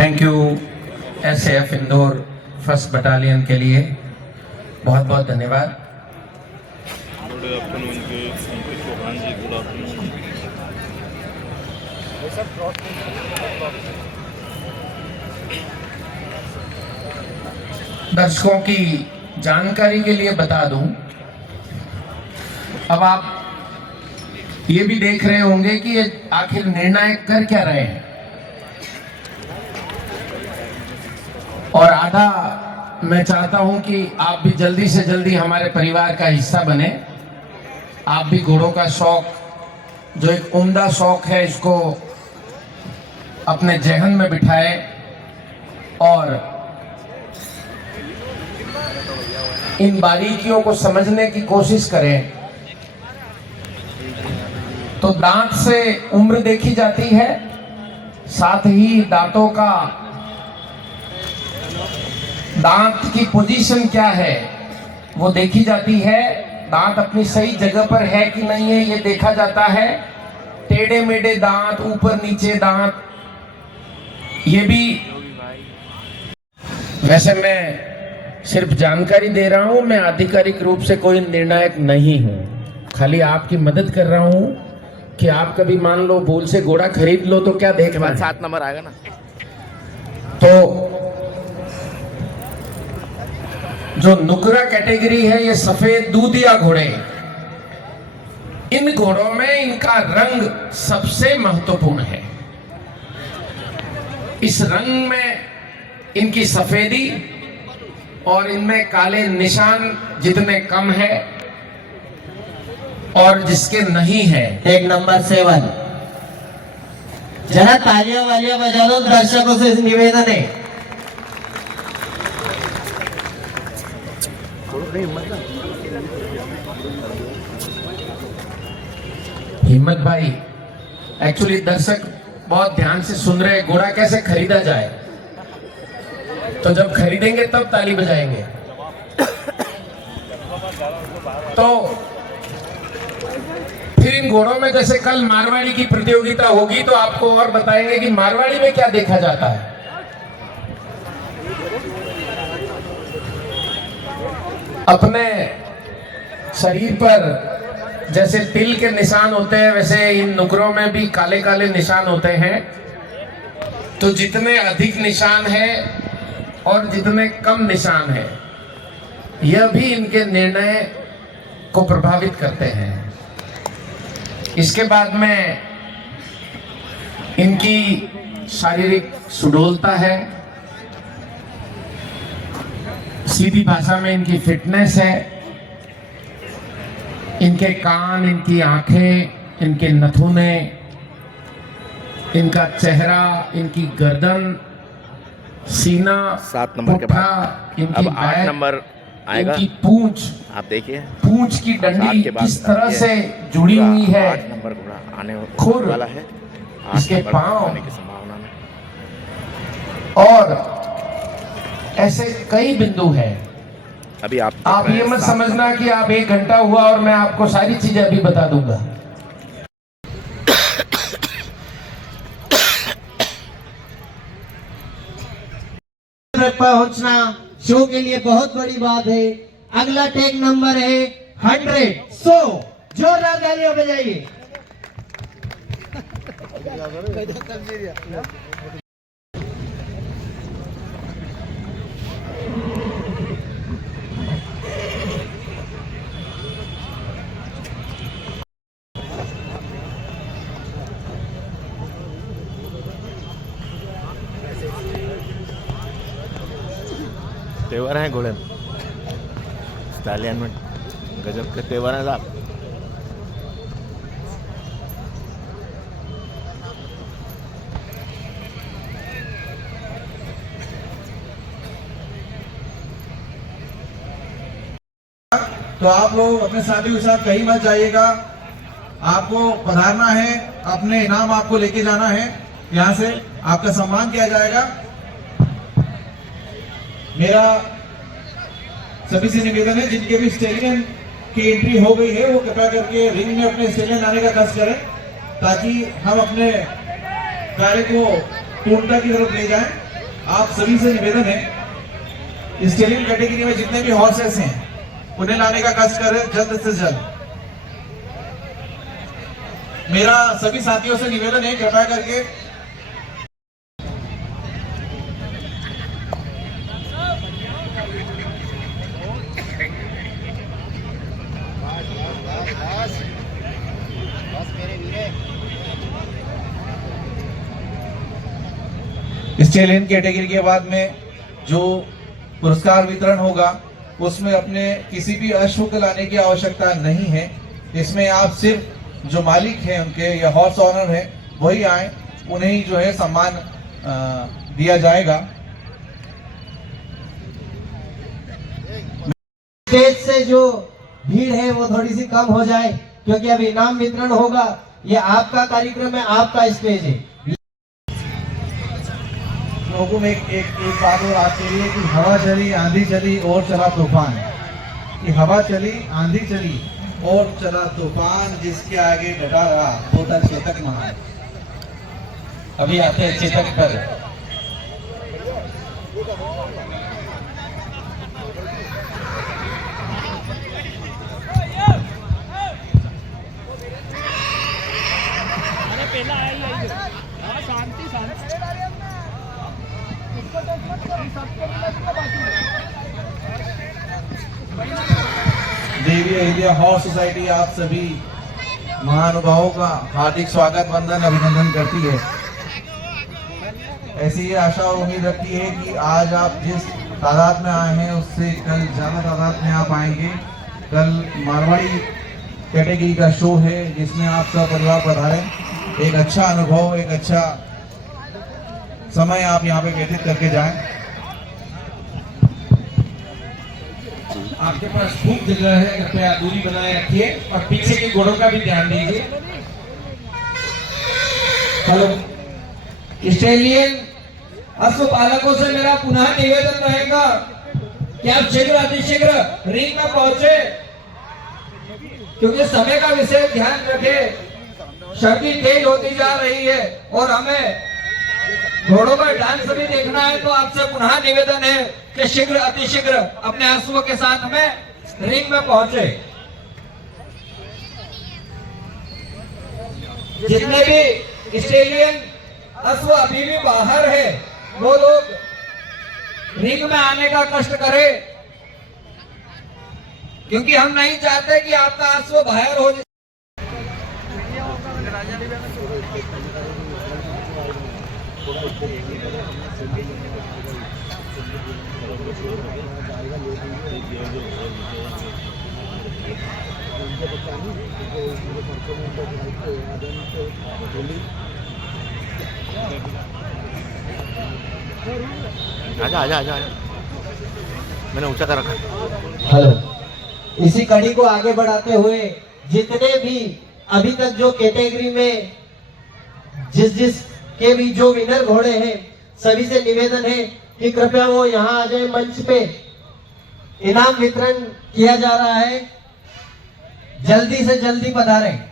Thank you SAF Indore first battalion के लिए बहुत बहुत धन्यवाद। दर्शकों की जानकारी के लिए बता दूं, अब आप ये भी देख रहे होंगे कि ये आखिर निर्णायक कर क्या रहे हैं, और आधा मैं चाहता हूं कि आप भी जल्दी से जल्दी हमारे परिवार का हिस्सा बने। आप भी घोड़ों का शौक, जो एक उम्दा शौक है, इसको अपने जहन में बिठाएं और इन बारीकियों को समझने की कोशिश करें। तो दांत से उम्र देखी जाती है, साथ ही दांतों का, दांत की पोजीशन क्या है वो देखी जाती है। दांत अपनी सही जगह पर है कि नहीं है ये देखा जाता है। टेढ़े मेढ़े दांत, ऊपर नीचे दांत, ये भी। वैसे मैं सिर्फ जानकारी दे रहा हूं, मैं आधिकारिक रूप से कोई निर्णायक नहीं हूं, खाली आपकी मदद कर रहा हूं कि आप कभी मान लो भूल से घोड़ा खरीद लो तो क्या देख, 7 नंबर आएगा ना। तो जो नुकरा कैटेगरी है, ये सफेद दूधिया घोड़े, इन घोड़ों में इनका रंग सबसे महत्वपूर्ण है। इस रंग में इनकी सफेदी और इनमें काले निशान जितने कम है और जिसके नहीं है। टेक नंबर 7, जरा तालियां वालियां बजा दो, दर्शकों से निवेदन है। हिम्मत भाई, एक्चुअली दर्शक बहुत ध्यान से सुन रहे हैं, घोड़ा कैसे खरीदा जाए, तो जब खरीदेंगे तब ताली बजाएंगे। तो फिर इन घोड़ों में जैसे कल मारवाड़ी की प्रतियोगिता होगी तो आपको और बताएंगे कि मारवाड़ी में क्या देखा जाता है। अपने शरीर पर जैसे तिल के निशान होते हैं, वैसे इन नुकरों में भी काले काले निशान होते हैं। तो जितने अधिक निशान है और जितने कम निशान है, यह भी इनके निर्णय को प्रभावित करते हैं। इसके बाद में इनकी शारीरिक सुडौलता है, सीधी भाषा में इनकी फिटनेस है, इनके कान, इनकी आंखें, इनके नथुने, इनका चेहरा, इनकी गर्दन, सीना, 7 नंबर के बाद इनकी अब 8 नंबर आएगा। इनकी पूंछ, आप देखिए पूंछ की डंडी किस तरह से जुड़ी हुई है। 8 नंबर घोड़ा आने खुर वाला है, इसके पांव आने की संभावना में। और ऐसे कई बिंदु हैं। अभी आप ये मत समझना कि आप 1 घंटा हुआ और मैं आपको सारी चीजें अभी बता दूंगा। पहुंचना शो के लिए बहुत बड़ी बात है। अगला टेक नंबर है 100। जोरदार तालियां बजाइए। तेवर हैं घोड़े, स्टालियन में गजब के तेवर हैं साहब। तो आप लोग अपने साथियों के साथ कहीं मत जाइएगा, आपको पधारना है, अपने इनाम आपको लेके जाना है, यहाँ से आपका सम्मान किया जाएगा। मेरा सभी से निवेदन है, जिनके भी स्टेलियन की एंट्री हो गई है वो कृपया करके रिंग में अपने स्टेलियन आने का कष्ट करें, ताकि हम अपने कार्य को पूर्णता की तरफ ले जाएं। आप सभी से निवेदन है, स्टेलियन कैटेगरी में जितने भी हॉर्सेस हैं उन्हें लाने का कष्ट करें जल्द से जल्द। मेरा सभी साथियों से निवेदन है, कृपया करके स्टेलियन कैटेगरी के बाद में जो पुरस्कार वितरण होगा उसमें अपने किसी भी अश्व को लाने की आवश्यकता नहीं है। इसमें आप सिर्फ जो मालिक हैं उनके या हॉर्स ऑनर है वही आए, उन्हें ही जो है सम्मान दिया जाएगा। स्टेज से जो भीड़ है वो थोड़ी सी कम हो जाए, क्योंकि अब इनाम वितरण होगा। ये आपका कार्यक्रम है, आपका स्टेज है। लोगों में एक बात और आती है कि हवा चली आंधी चली और चला तूफान। कि हवा चली आंधी चली और चला तूफान, जिसके आगे डटा रहा वो था चेतक महान। अभी आते हैं चेतक पर। देवी अहिल्या हॉर्स सोसाइटी आप सभी महानुभावों का हार्दिक स्वागत वंदन अभिनंदन करती है। ऐसी ही आशा और उम्मीद रखती है कि आज आप जिस तादाद में आए हैं उससे कल ज्यादा तादाद में आप आएंगे। कल मारवाड़ी कैटेगरी का शो है जिसमें आप सब परिवार पधारें। एक अच्छा अनुभव, एक अच्छा समय आप यहाँ पे व्यतीत करके जाएं। आपके पास खूब जगह है, कृपया दूरी बनाए रखिए और पीछे के घोड़ों का भी ध्यान दीजिए। हेलो, स्टेलियन अश्वपालकों से मेरा पुनः निवेदन रहेगा कि आप शीघ्र अतिशीघ्र रिंग में पहुंचे, क्योंकि समय का विशेष ध्यान रखें। सर्दी तेज होती जा रही है और हमें घोड़ों का डांस भी देखना है। तो आपसे पुनः निवेदन है कि शीघ्र अतिशीघ्र अपने अश्वों के साथ हमें रिंग में पहुंचे। जितने भी स्टेलियन अश्व अभी भी बाहर है वो लोग रिंग में आने का कष्ट करें, क्योंकि हम नहीं चाहते कि आपका अश्व बाहर हो जाए। आजा आजा आजा आजा, मैंने ऊंचा कर रखा। हेलो, इसी कड़ी को आगे बढ़ाते हुए जितने भी अभी तक जो कैटेगरी में जिस के भी जो विनर घोड़े हैं सभी से निवेदन है कि कृपया वो यहाँ आ जाए। मंच पे इनाम वितरण किया जा रहा है, जल्दी से जल्दी पधारें।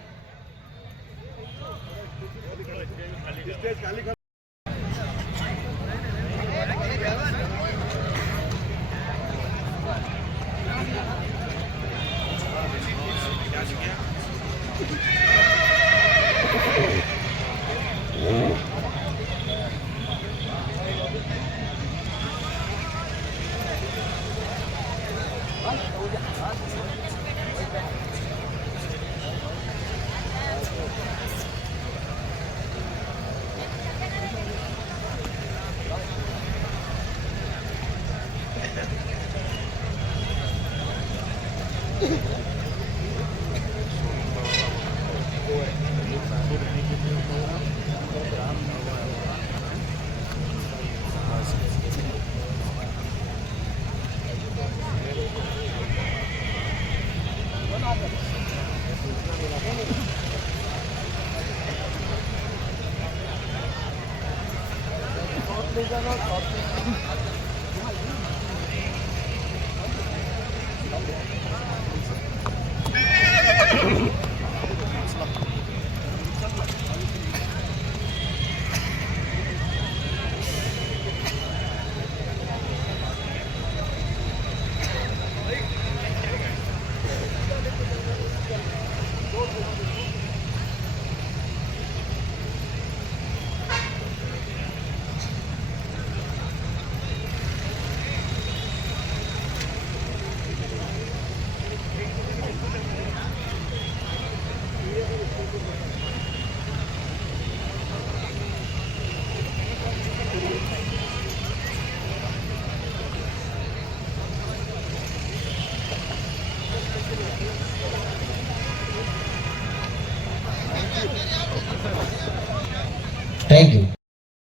Thank you.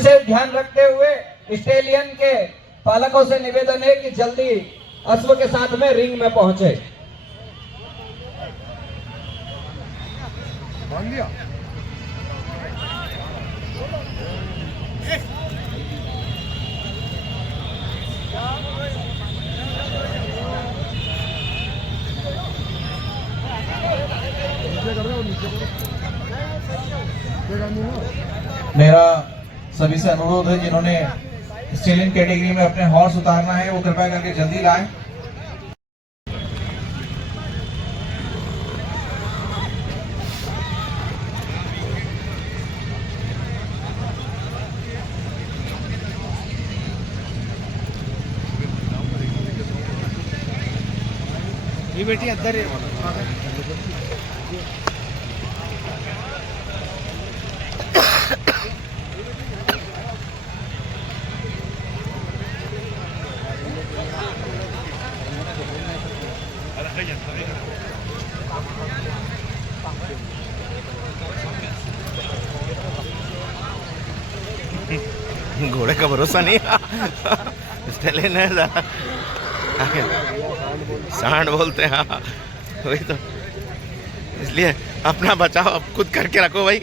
से ध्यान रखते हुए स्टेलियन के पालकों से निवेदन है कि जल्दी अश्व के साथ में रिंग में पहुंचे। मेरा सभी से अनुरोध है जिन्होंने स्टेलियन कैटेगरी में अपने हॉर्स उतारना है वो कृपया करके जल्दी लाएं। ये बेटी अंदर है। घोड़े का भरोसा नहीं स्टेलियन है ज़रा सांड बोलते हैं। हाँ वही तो, इसलिए अपना बचाव अब खुद करके रखो भाई।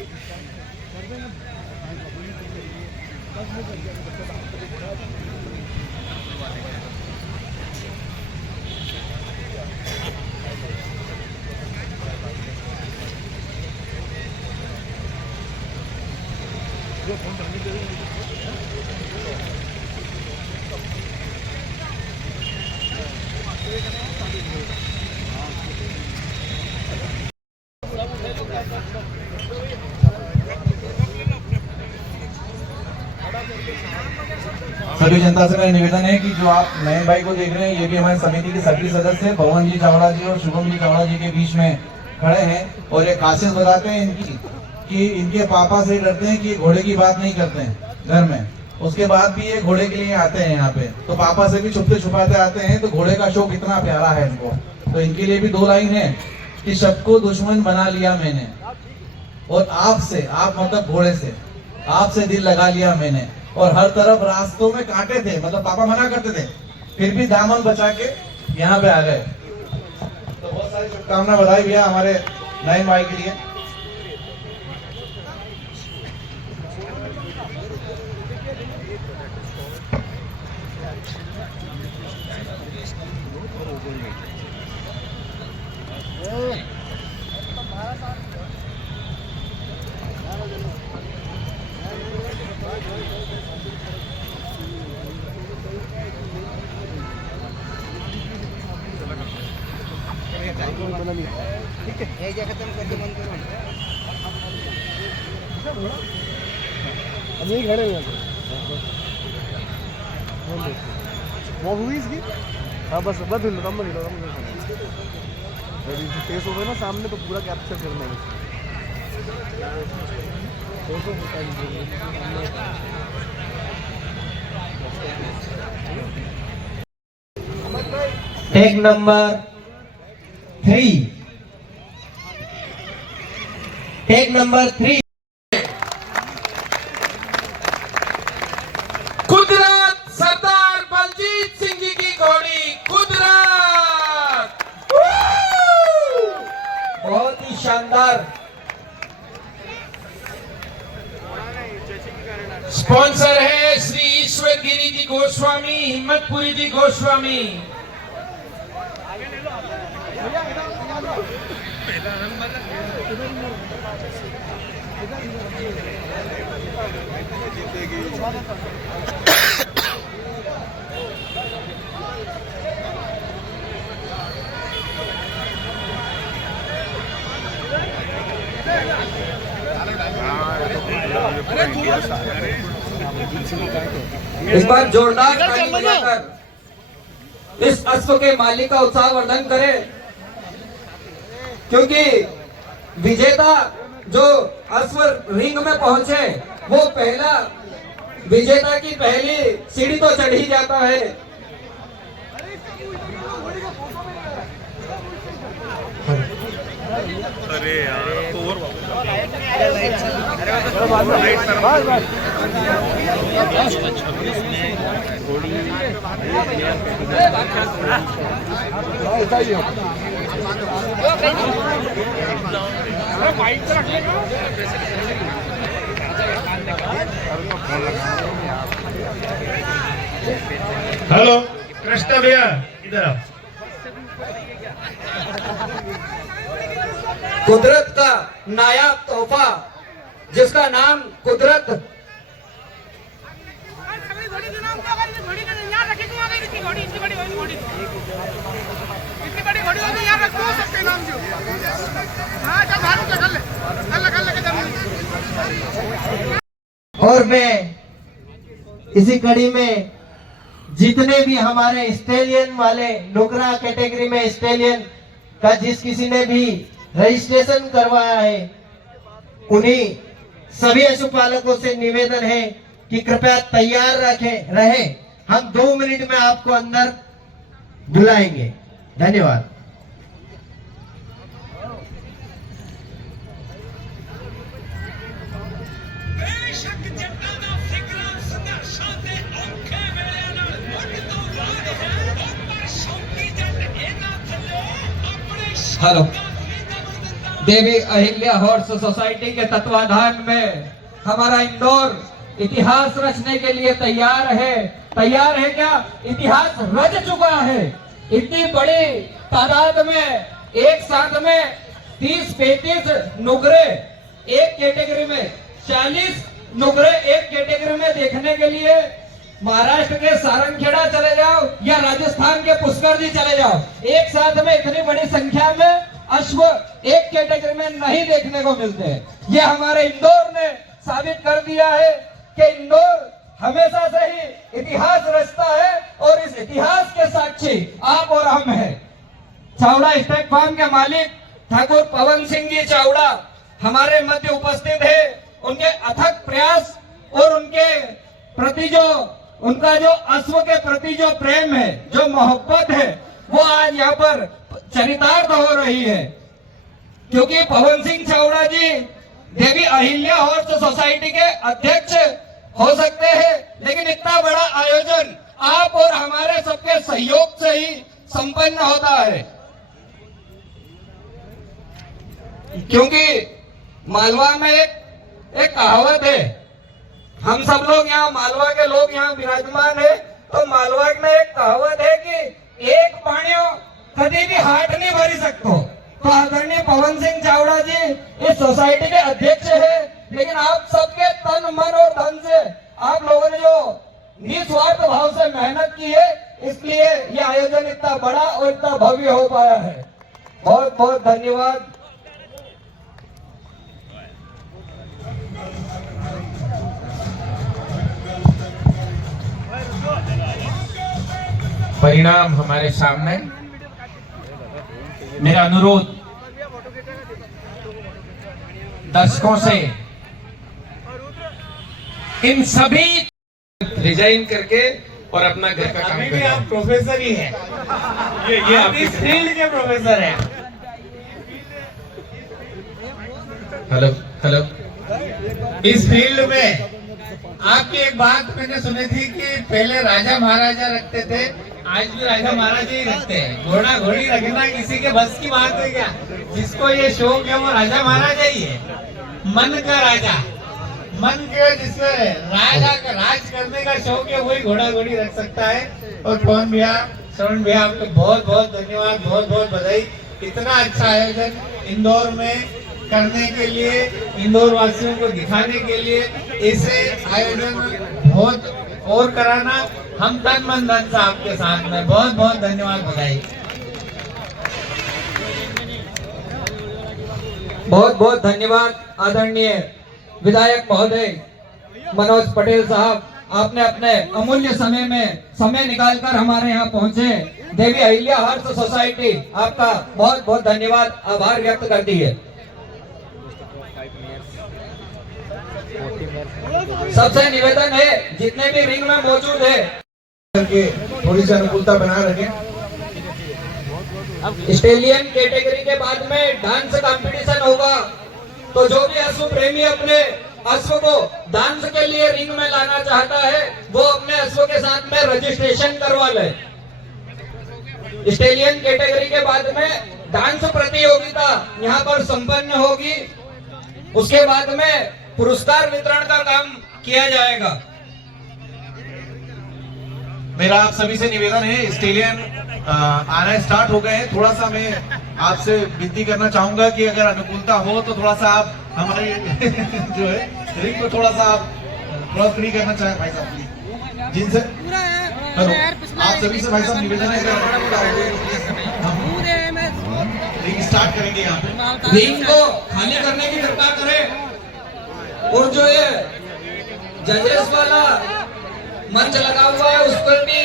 सभी जनता से मेरा निवेदन है कि जो आप नयन भाई को देख रहे हैं ये भी हमारे समिति के सक्रिय सदस्य भवन जी चावड़ा जी और शुभम जी चावड़ा जी के बीच में खड़े हैं और ये खासियत बताते हैं इनकी कि इनके पापा से डरते हैं कि ये घोड़े की बात नहीं करते हैं घर में, उसके बाद भी ये घोड़े के लिए आते हैं यहाँ पे, तो पापा से भी छुपते छुपाते आते हैं। तो घोड़े का शौक इतना प्यारा है इनको। तो इनके लिए भी 2 लाइन है कि सबको दुश्मन बना लिया मैंने और आपसे, आप मतलब घोड़े से, आपसे दिल लगा लिया मैंने और हर तरफ रास्तों में कांटे थे, मतलब पापा मना करते थे, फिर भी दामन बचा के यहाँ पे आ गए। तो बहुत सारी शुभकामना, बधाई भैया हमारे नयन भाई के लिए। यही खड़े हुए वो हुई इसकी। हाँ बस बस हिल कम हिलो फेस हो गए ना सामने तो पूरा कैप्चर करना है। Take number 3, take number 3। कुदरत सरदार बलजीत सिंह जी की घोड़ी कुदरत। बहुत ही शानदार। स्पॉन्सर है श्री ईश्वर गिरी जी गोस्वामी, हिम्मतपुरी जी गोस्वामी। इस बार जोरदार ताली बजाकर इस अश्व के मालिक का उत्साहवर्धन करें, क्योंकि विजेता जो अश्व रिंग में पहुंचे वो पहला विजेता की पहली सीढ़ी तो चढ़ ही जाता है। अरे यार हेलो कृष्णा भैया इधर आओ। कुदरत का नायाब तोहफा जिसका नाम कुदरत और मैं इसी कड़ी में जितने भी हमारे स्टेलियन वाले नुकरा कैटेगरी में स्टेलियन का जिस किसी ने भी रजिस्ट्रेशन करवाया है उन्हीं सभी पशुपालकों से निवेदन है कि कृपया तैयार रहे। हम 2 मिनट में आपको अंदर बुलाएंगे। धन्यवाद। Hello, Devi Ahilya horse society के तत्वाधान में हमारा इंदौर इतिहास रचने के लिए तैयार है। तैयार है क्या? इतिहास रच चुका है। इतनी बड़ी तादाद में एक साथ में 30-35 नुकरे एक कैटेगरी में, 40 नुकरे एक कैटेगरी में देखने के लिए महाराष्ट्र के सारंगखेड़ा चले जाओ या राजस्थान के पुष्कर जी चले जाओ, एक साथ में इतनी बड़ी संख्या में अश्व एक कैटेगरी में नहीं देखने को मिलते हैं। ये हमारे इंदौर ने साबित कर दिया है कि इंदौर हमेशा से ही इतिहास रचता है और इस इतिहास के साक्षी आप और हम हैं। चावड़ा स्टेट फार्म के मालिक ठाकुर पवन सिंह जी चावड़ा हमारे मध्य उपस्थित है। उनके अथक प्रयास और उनके प्रति उनका जो अश्व के प्रति जो प्रेम है, जो मोहब्बत है, वो आज यहाँ पर चरितार्थ हो रही है। क्योंकि पवन सिंह चावड़ा जी देवी अहिल्या हॉर्स सोसाइटी के अध्यक्ष हो सकते हैं, लेकिन इतना बड़ा आयोजन आप और हमारे सबके सहयोग से ही संपन्न होता है। क्योंकि मालवा में एक कहावत है, हम सब लोग यहाँ मालवा के लोग यहाँ विराजमान है, तो मालवा में एक कहावत है कि एक पानियों कभी भी हाथ नहीं भरी सकते। तो आदरणीय पवन सिंह चावड़ा जी इस सोसाइटी के अध्यक्ष है, लेकिन आप सबके तन मन और धन से आप लोगों ने जो निस्वार्थ भाव से मेहनत की है, इसलिए ये आयोजन इतना बड़ा और इतना भव्य हो पाया है। बहुत बहुत धन्यवाद। परिणाम हमारे सामने। मेरा अनुरोध दर्शकों से इन सभी रिजाइन करके और अपना घर का काम करें। आप प्रोफेसर ही हैं। ये आप इस फील्ड के प्रोफेसर हैं। Hello hello. इस फील्ड में आपकी एक बात मैंने सुनी थी कि पहले राजा महाराजा रखते थे, आज भी राजा महाराजा ही रखते हैं। घोड़ा घोड़ी रखना किसी के बस की बात है क्या? जिसको ये शौक है वो राजा महाराजा ही है। मन का राजा, मन के जिसको राजा का राज करने का शौक है वही घोड़ा घोड़ी रख सकता है। और पवन भैया, श्रवण भैया, आपको बहुत बहुत धन्यवाद, बहुत बहुत बधाई। इतना अच्छा आयोजन इंदौर में करने के लिए, इंदौर वासियों को दिखाने के लिए इसे आयोजन बहुत और कराना, हम तन मन धन से आपके साथ में। बहुत बहुत धन्यवाद, बधाई। बहुत बहुत धन्यवाद आदरणीय विधायक महोदय मनोज पटेल साहब, आपने अपने अमूल्य समय में समय निकालकर हमारे यहाँ पहुँचे। देवी अहिल्या हॉर्स सोसाइटी आपका बहुत बहुत धन्यवाद, आभार व्यक्त करती है। सबसे निवेदन है जितने भी रिंग में मौजूद है करके थोड़ी सी अनुकूलता बना रखें। स्टेलियन कैटेगरी के बाद में डांस कंपटीशन होगा, तो जो भी अश्व प्रेमी अपने अश्व को डांस के लिए रिंग में लाना चाहता है वो अपने अश्व के साथ में रजिस्ट्रेशन करवा ले। स्टेलियन कैटेगरी के बाद में डांस प्रतियोगिता यहाँ पर संपन्न होगी। उसके बाद में पुरस्कार वितरण का काम किया जाएगा। मेरा आप सभी से निवेदन है, स्टेलियन आना स्टार्ट हो गए हैं। थोड़ा सा मैं आपसे विनती करना चाहूंगा कि अगर अनुकूलता हो तो थोड़ा सा आप हमारे जो है रिंग को थोड़ा सा आप थोड़ा फ्री करना चाहें भाई साहब प्लीज। जिनसे हेलो, आप सभी से भाई साहब निवेदन है, हम रिंग स्टार्ट करेंगे यहाँ पे। रिंग को खाली करने की कृपा करें और जो ये जजेस वाला मंच लगा हुआ है उस पर भी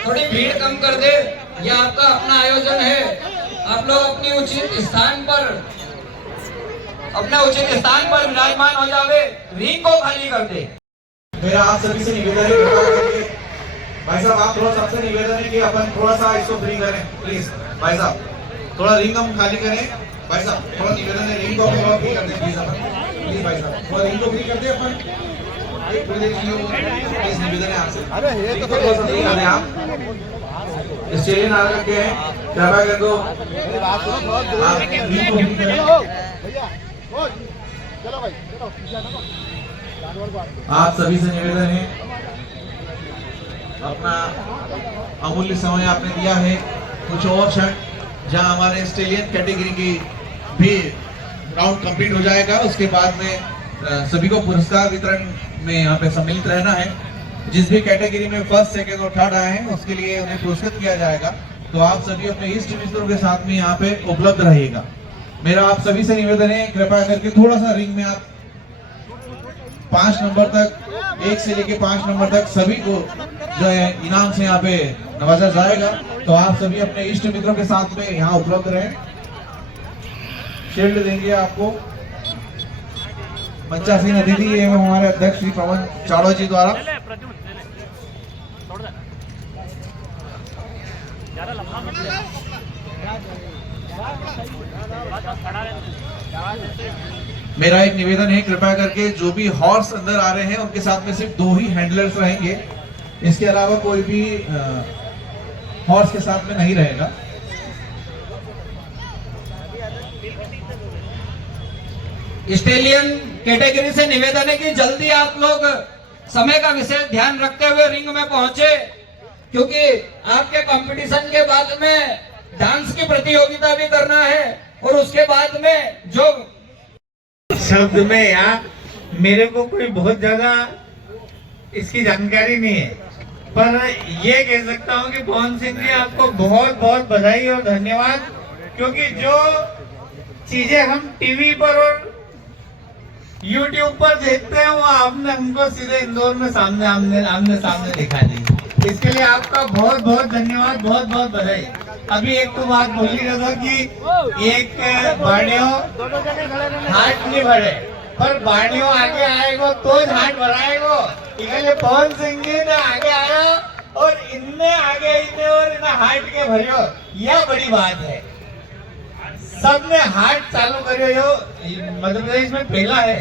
थोड़ी भीड़ कम कर दे। यह आपका अपना आयोजन है, आप लोग अपने उचित स्थान पर विराजमान हो जावे। रिंग को खाली कर दे। मेरा आप सभी से निवेदन है, कृपा करके भाई साहब आप थोड़ा सबसे निवेदन है कि अपन थोड़ा सा इसको फ्री करें प्लीज। भाई साहब थोड़ा रिंग हम खाली करें। भाई साहब थोड़ा निवेदन है, रिंग को अपन थोड़ा फ्री कर दें प्लीज। अपन प्लीज भाई साहब थोड़ा रिंग को फ्री कर दें अपन। एक प्लीज निवेदन है आपसे, अरे ये तो थोड़ा सा फ्री कर दें आप। स्टेलियन आ रखे हैं, कृपा कर दो आप रिंग को फ्री करें। चलो भाई आप सभी से निवेदन है, अपना अमूल्य समय आपने दिया है। कुछ और क्षण जहां हमारे स्टेलियन कैटेगरी की भी राउंड कंप्लीट हो जाएगा, उसके बाद में सभी को पुरस्कार वितरण में यहाँ पे सम्मिलित रहना है। जिस भी कैटेगरी में फर्स्ट, सेकंड और थर्ड आए हैं उसके लिए उन्हें पुरस्कृत किया जाएगा। तो आप सभी अपने इष्ट मित्रों के साथ में यहाँ पे उपलब्ध रहिएगा। मेरा आप सभी से निवेदन है, कृपया करके थोड़ा सा रिंग में आप 5 नंबर तक, 1 से लेके 5 नंबर तक सभी को जो है इनाम से यहाँ पे नवाजा जाएगा। तो आप सभी अपने इष्ट मित्रों के साथ में यहाँ उपलब्ध रहें। शील्ड देंगे आपको मंचासीन अतिथि एवं हमारे अध्यक्ष श्री पवन चाड़ो जी द्वारा। मेरा एक निवेदन है, कृपया करके जो भी हॉर्स अंदर आ रहे हैं उनके साथ में सिर्फ 2 ही हैंडलर्स रहेंगे, इसके अलावा कोई भी हॉर्स के साथ में नहीं रहेगा। स्टेलियन कैटेगरी से निवेदन है कि जल्दी आप लोग समय का विशेष ध्यान रखते हुए रिंग में पहुंचे, क्योंकि आपके कंपटीशन के बाद में डांस की प्रतियोगिता भी करना है और उसके बाद में जो शब्द में या मेरे को कोई बहुत ज्यादा इसकी जानकारी नहीं है, पर ये कह सकता हूँ कि पवन सिंह जी आपको बहुत बहुत बधाई और धन्यवाद, क्योंकि जो चीजें हम टीवी पर और YouTube पर देखते हैं वो आपने हमको सीधे इंदौर में आमने सामने दिखा दी। इसके लिए आपका बहुत बहुत धन्यवाद, बहुत बहुत बधाई। अभी एक तो बात बोली था कि एक बाड़ियों हाथ नहीं बढ़े, पर बाड़ियों आगे आएगो तो हाथ बढ़ाएगो। इसलिए पवन सिंह जी ने आगे आया और इनने आगे इन्हें और इन्हें हाथ के भरियो, यह बड़ी बात है। सबने हाथ चालू करियो, मध्य प्रदेश में पहला है।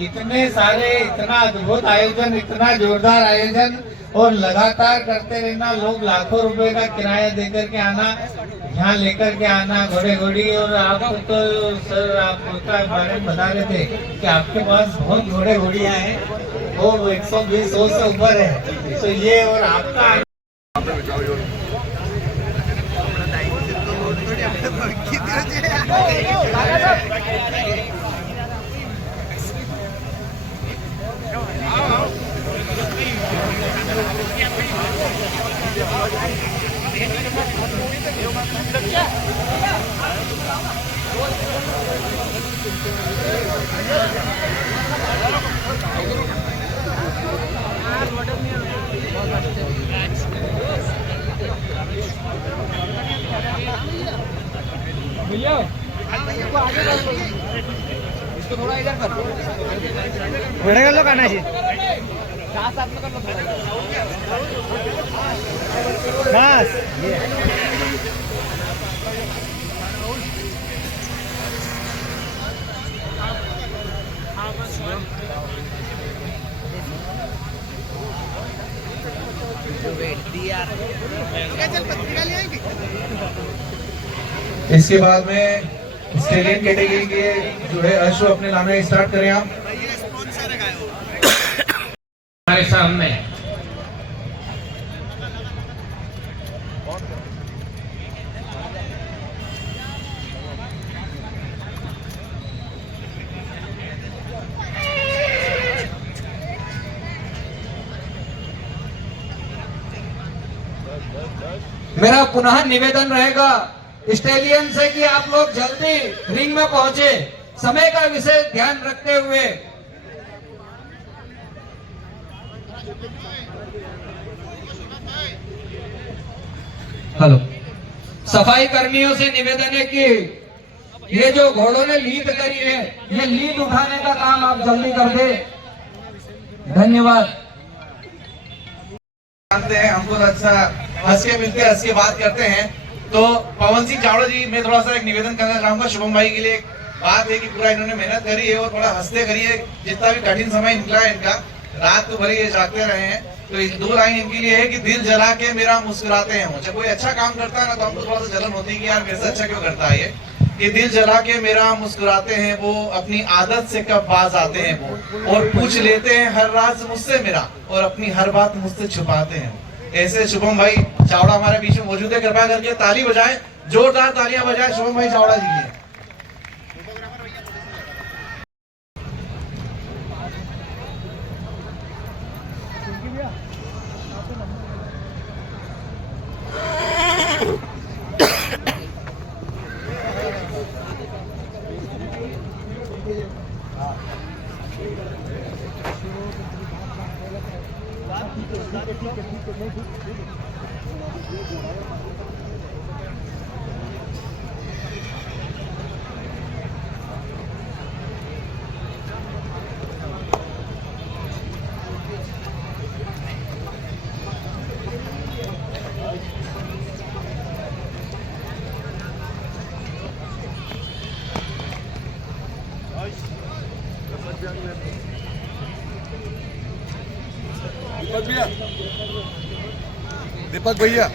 इतने सारे, इतना अद्भुत आयोजन, इतना जोरदार आयोजन और लगातार करते रहना। लोग लाखों रुपए का किराया देकर के आना, यहाँ लेकर के आना घोड़े घोड़ी। और आपको तो सर आप उसका बारे में बता रहे थे कि आपके पास बहुत घोड़े घोड़ियाँ हैं, वो 120 से ऊपर है। तो ये और आपका घोड़े कर लो खाना है बस इसके बाद में स्टेलियन कैटेगरी के जो है अश्व अपने लाना स्टार्ट करें आप। हमारे सामने मेरा पुनः निवेदन रहेगा स्टेलियन से कि आप लोग जल्दी रिंग में पहुंचे, समय का विशेष ध्यान रखते हुए। हेलो, सफाई कर्मियों से निवेदन है कि ये जो घोड़ों ने लीड करी है, ये लीड उठाने का काम आप जल्दी कर दे। धन्यवाद। जानते हैं हमको अच्छा हंस के मिलते हैं, हंस के बात करते हैं। तो पवन सिंह चावड़ा जी, मैं थोड़ा सा एक निवेदन करना चाहूंगा शुभम भाई के लिए। एक बात है कि पूरा इन्होंने मेहनत करी है और थोड़ा हंसते करी है। जितना भी कठिन समय निकला है इनका, रात को भरी ये जागते रहे हैं, तो एक दो लाइन इनके लिए है कि दिल जला के मेरा मुस्कुराते हैं मुझे। कोई अच्छा काम करता है ना तो हमको थोड़ा सा जलन होती है कि यार मेरे से अच्छा क्यों करता है ये। कि दिल जला के मेरा मुस्कुराते हैं वो, अपनी आदत से कब बाज आते हैं वो, और पूछ लेते हैं हर राज मुझसे मेरा, और अपनी हर बात मुझसे छुपाते हैं। ऐसे शुभम भाई चावड़ा हमारे बीच में मौजूद है, कृपया करके ताली बजाएं, जोरदार तालियां बजाएं शुभम भाई चावड़ा जी के लिए। दीपक भैया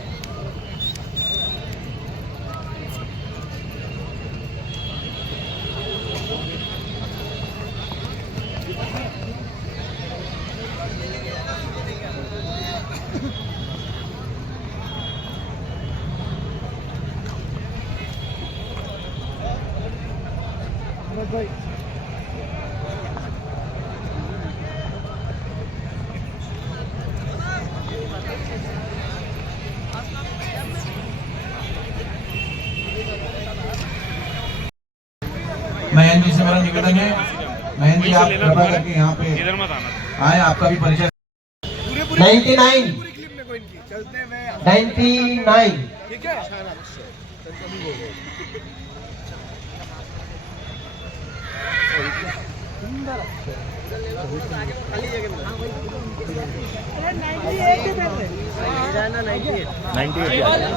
महेंद्र जी से मेरा निवेदन है, महेंद्र जी आप कृपया करके यहाँ पे आए, आपका भी परिचय। 99 ठीक है।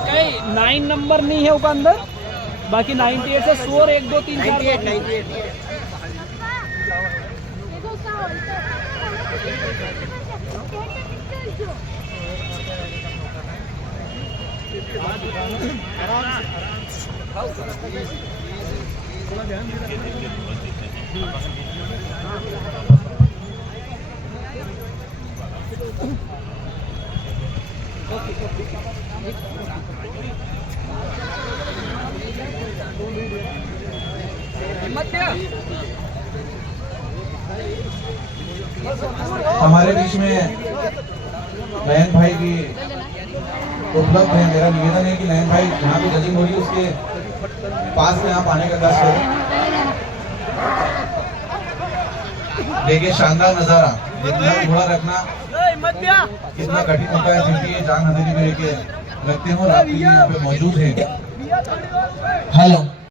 कहीं 9 नंबर नहीं है उसका अंदर, बाकी 98 से स्कोर 1 2 3 4 हमारे बीच में नयन भाई की उपलब्ध है। मेरा निवेदन है कि नयन भाई जहाँ भी जजिंग हो रही है उसके पास में आप आने का कष्ट करें। देखिए शानदार नजारा, जितना घोड़ा रखना कितना कठिन होता है, क्योंकि ये जान हथेली में लेके रखते हो, आप यहाँ पे मौजूद है। हेलो।